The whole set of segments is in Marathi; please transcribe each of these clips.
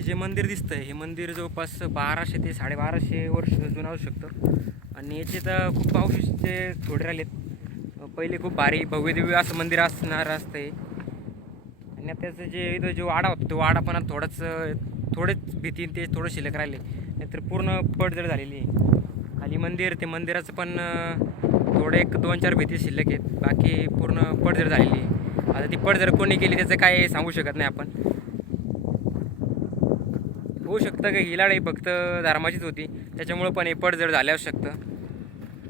हे जे मंदिर दिसतंय हे मंदिर जवळपास 1200 ते 1250 वर्ष जुनं असू शकतं. आणि याचे तर खूप अवशेष थोडे राहिलेत. पहिले खूप भारी भव्य दिव्य असं मंदिर असणार असतंय. आणि त्याचं जे इथं जो वाडा होता तो वाडा पण थोडेच भीती ते थोडं शिल्लक राहिले, नाहीतर पूर्ण पडझड झालेली आहे. खाली मंदिर ते मंदिराचं पण थोडे एक 2-4 भीती शिल्लक आहेत, बाकी पूर्ण पडझड झालेली आहे. आता ती पडझड कोणी केली त्याचं काय सांगू शकत नाही आपण. होऊ शकतं की ही लढाई फक्त धर्माचीच होती त्याच्यामुळं पण हे पडझड झाले असू शकतं,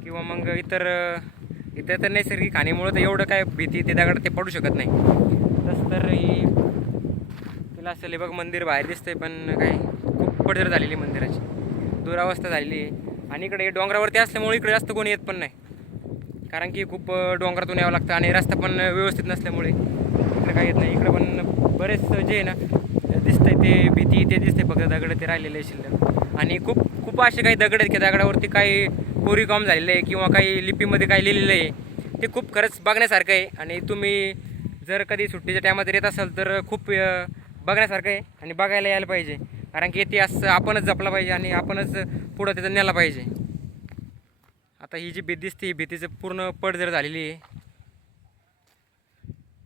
किंवा मग इतर तर नैसर्गिक हानीमुळं तर एवढं काय भीती ते दगड ते पडू शकत नाही. तसं तर ही तिला असेल बघ मंदिर बाहेर दिसतंय, पण काय खूप पडझड झालेली मंदिराची, दुरावस्था झालेली आहे. आणि इकडे डोंगरावरती असल्यामुळे इकडे जास्त कोणी येत पण नाही, कारण की खूप डोंगरातून यावं लागतं आणि रस्ता पण व्यवस्थित नसल्यामुळे इकडे काय येत नाही. इकडे पण बरेच जे आहे ना दिसतंय ते भीती ते दिसतंय, फक्त दगड ते राहिलेले शिल्लक. आणि खूप खूप असे काही दगड आहेत की दगडावरती काही कोरीव झालेलं आहे किंवा काही लिपीमध्ये काही लिहिलेलं आहे, ते खूप खरंच बघण्यासारखं आहे. आणि तुम्ही जर कधी सुट्टीच्या टायमात येत असाल तर खूप बघण्यासारखं आहे आणि बघायला यायला पाहिजे, कारण की इतिहास आपणच जपला पाहिजे आणि आपणच पुढं त्याचं नेला पाहिजे. आता ही जी भीती दिसते ही भीतीचं पूर्ण पडझड झालेली आहे.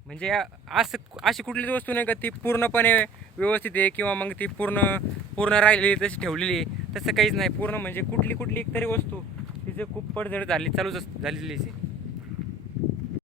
म्हणजे अशी कुठलीच वस्तू नाही का ती पूर्णपणे व्यवस्थित आहे किंवा मग ती पूर्ण पूर्ण राहिलेली तशी ठेवलेली आहे, तसं काहीच नाही. पूर्ण म्हणजे कुठली एक तरी वस्तू तिचं खूप पडझड झालेलीच आहे.